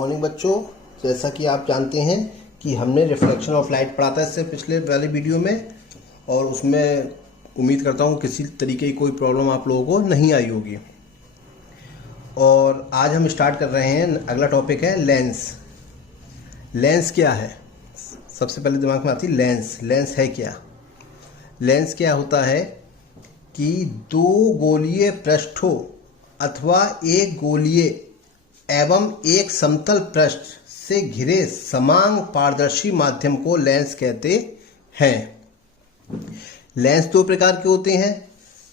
Morning बच्चों। जैसा कि आप जानते हैं कि हमने रिफ्लेक्शन ऑफ लाइट पढ़ा था इससे पिछले वाले वीडियो में, और उसमें उम्मीद करता हूँ किसी तरीके की कोई प्रॉब्लम आप लोगों को नहीं आई होगी। और आज हम स्टार्ट कर रहे हैं, अगला टॉपिक है लेंस। लेंस क्या है? सबसे पहले दिमाग में आती है लेंस। लेंस है क्या? लेंस क्या होता है कि दो गोलीय पृष्ठों अथवा एक गोलीय एवं एक समतल पृष्ठ से घिरे समांग पारदर्शी माध्यम को लेंस कहते हैं। लेंस दो प्रकार के होते हैं।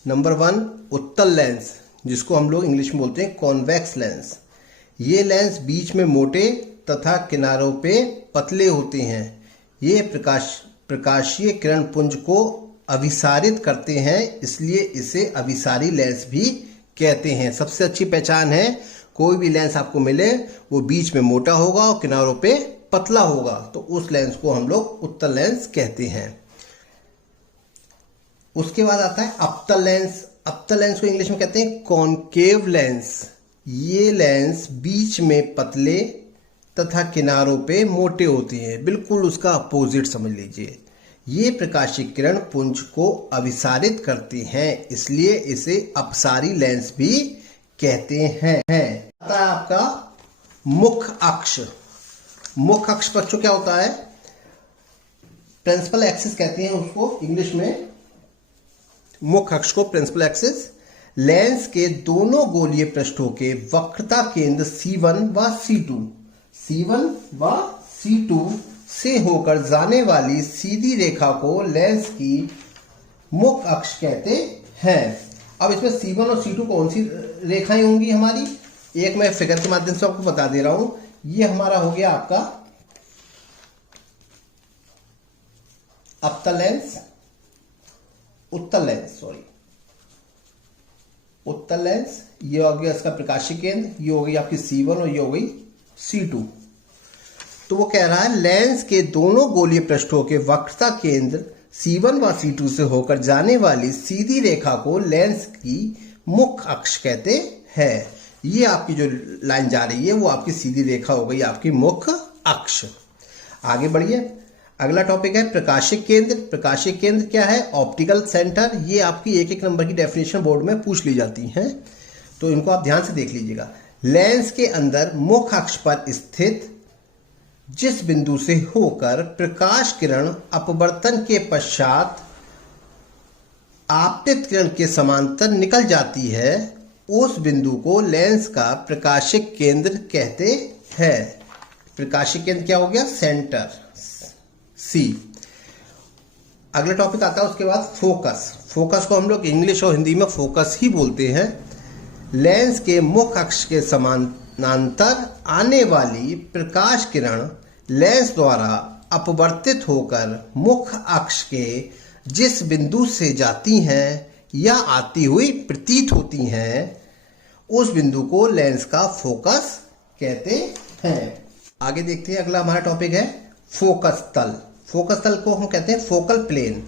नंबर 1 उत्तल लेंस, जिसको हम लोग इंग्लिश में बोलते हैं कॉन्वेक्स लेंस। ये लेंस बीच में मोटे तथा किनारों पे पतले होते हैं। ये प्रकाशीय किरण पुंज को अभिसारित करते हैं, इसलिए इसे अभिसारी लेंस भी कहते हैं। सबसे अच्छी पहचान है, कोई भी लेंस आपको मिले वो बीच में मोटा होगा और किनारों पे पतला होगा, तो उस लेंस को हम लोग उत्तल लेंस कहते हैं। उसके बाद आता है अवतल लेंस। अवतल लेंस को इंग्लिश में कहते हैं कॉनकेव लेंस। ये लेंस बीच में पतले तथा किनारों पे मोटे होते हैं, बिल्कुल उसका अपोजिट समझ लीजिए। ये प्रकाशीय किरण पुंज को अभिसारित करते हैं, इसलिए इसे अपसारी लेंस भी कहते हैं। आता है आपका मुख्य अक्ष। मुख्य अक्ष बच्चों क्या होता है? प्रिंसिपल एक्सिस कहते हैं उसको इंग्लिश में। मुख्य अक्ष को प्रिंसिपल एक्सिस लेंस के दोनों गोलीय पृष्ठों के वक्रता केंद्र C1 व C2 से होकर जाने वाली सीधी रेखा को लेंस की मुख्य अक्ष कहते हैं। अब इसमें C1 और C2 कौन सी रेखाएं होंगी हमारी? एक मैं फिगर के माध्यम से आपको बता दे रहा हूं। ये हमारा हो गया आपका अवतल लेंस, उत्तल लेंस। ये हो गया इसका प्रकाशीय केंद्र, ये हो गई आपकी C1 और ये हो गई C2। तो वो कह रहा है लेंस के दोनों गोलीय पृष्ठों के वक्रता केंद्र C1 व C2 से होकर जाने वाली सीधी रेखा को लेंस की मुख्य अक्ष कहते हैं। ये आपकी जो लाइन जा रही है वो आपकी सीधी रेखा हो गई आपकी मुख्य अक्ष। आगे बढ़िए, अगला टॉपिक है प्रकाशिक केंद्र। प्रकाशिक केंद्र क्या है? Optical centre. ये आपकी एक नंबर की डेफिनेशन बोर्ड में पूछ ली जाती है, तो इनको आप ध्यान से देख लीजिएगा। लेंस के अंदर मुख्य अक्ष पर स्थित जिस बिंदु से होकर प्रकाश किरण अपवर्तन के पश्चात आपतित किरण के समांतर निकल जाती है, उस बिंदु को लेंस का प्रकाशिक केंद्र कहते हैं। प्रकाशिक केंद्र क्या हो गया? Centre, C। अगला टॉपिक आता है उसके बाद फोकस। फोकस को हम लोग इंग्लिश और हिंदी में फोकस ही बोलते हैं। लेंस के मुख्य अक्ष के समानांतर आने वाली प्रकाश किरण लेंस द्वारा अपवर्तित होकर मुख्य अक्ष के जिस बिंदु से जाती हैं या आती हुई प्रतीत होती हैं, उस बिंदु को लेंस का फोकस कहते हैं। आगे देखते हैं, अगला हमारा टॉपिक है फोकस तल। फोकस तल को हम कहते हैं फोकल प्लेन।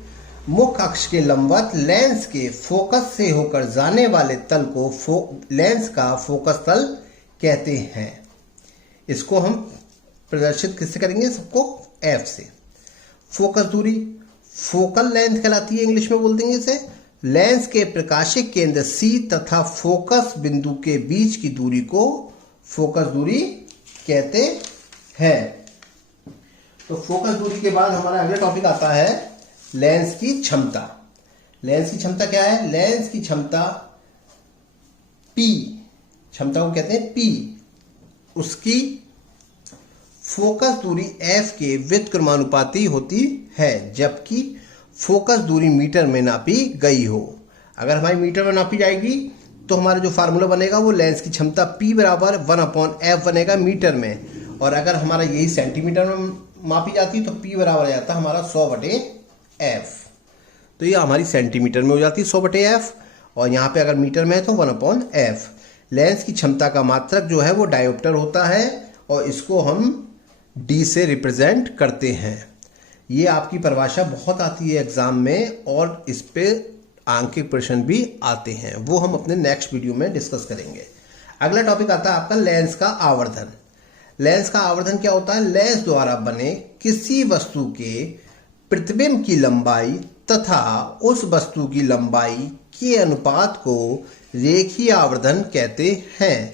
मुख्य अक्ष के लंबवत लेंस के फोकस से होकर जाने वाले तल को लेंस का फोकस तल कहते हैं। इसको हम प्रदर्शित किससे करेंगे? सबको F से। फोकस दूरी फोकल लेंथ कहलाती है, इंग्लिश में बोल देंगे इसे। लेंस के प्रकाशिक केंद्र C तथा फोकस बिंदु के बीच की दूरी को फोकस दूरी कहते हैं। तो फोकस दूरी के बाद हमारा अगला टॉपिक आता है लेंस की क्षमता। लेंस की क्षमता क्या है? लेंस की क्षमता P, क्षमता को कहते हैं P, उसकी फोकस दूरी F के व्युत्क्रमानुपाती होती है, जबकि फोकस दूरी मीटर में नापी गई हो। अगर हमारी मीटर में नापी जाएगी तो हमारा जो फार्मूला बनेगा वो लेंस की क्षमता P बराबर 1/F बनेगा मीटर में, और अगर हमारा यही सेंटीमीटर में मापी जाती तो P बराबर आ जाता हमारा 100/F। तो ये हमारी सेंटीमीटर में हो जाती 100/F, और यहाँ पे अगर मीटर में है तो 1/F। लेंस की क्षमता का मात्रक जो है वो डायोप्टर होता है, और इसको हम D से रिप्रेजेंट करते हैं। ये आपकी परिभाषा बहुत आती है एग्जाम में, और इस पे आंकिक प्रश्न भी आते हैं, वो हम अपने नेक्स्ट वीडियो में डिस्कस करेंगे। अगला टॉपिक आता है आपका लेंस का आवर्धन। लेंस का आवर्धन क्या होता है? लेंस द्वारा बने किसी वस्तु के प्रतिबिंब की लंबाई तथा उस वस्तु की लंबाई के अनुपात को रेखीय आवर्धन कहते हैं।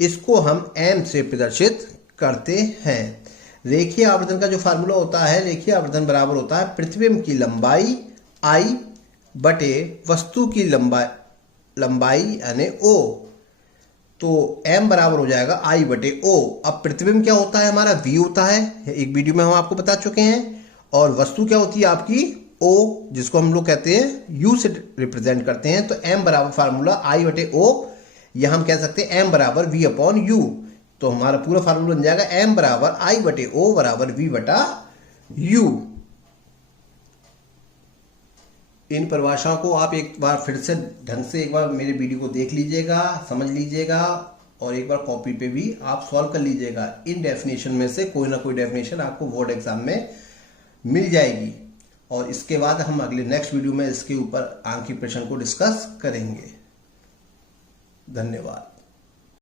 इसको हम m से प्रदर्शित करते हैं। रेखीय आवर्धन का जो फार्मूला होता है, रेखीय आवर्धन बराबर होता है प्रतिबिंब की लंबाई I बटे वस्तु की लंबाई यानी O। तो m बराबर हो जाएगा I बटे O। अब प्रतिबिंब क्या होता है? हमारा V होता है, एक वीडियो में हम आपको बता चुके हैं। और वस्तु क्या होती है आपकी? O, जिसको हम लोग कहते हैं U से रिप्रेजेंट करते हैं। तो m बराबर फार्मूला I बटे O, या हम कह सकते हैं m बराबर V अपॉन U। तो हमारा पूरा फार्मूला बन जाएगा m बराबर I बटे O बराबर V बटा U। इन परिभाषाओं को आप एक बार फिर से ढंग से एक बार मेरे वीडियो को देख लीजिएगा, समझ लीजिएगा, और एक बार कॉपी पे भी आप सॉल्व कर लीजिएगा। इन डेफिनेशन में से कोई ना कोई डेफिनेशन आपको बोर्ड एग्जाम में मिल जाएगी। और इसके बाद हम अगले नेक्स्ट वीडियो में इसके ऊपर आंकी प्रश्न को डिस्कस करेंगे। धन्यवाद।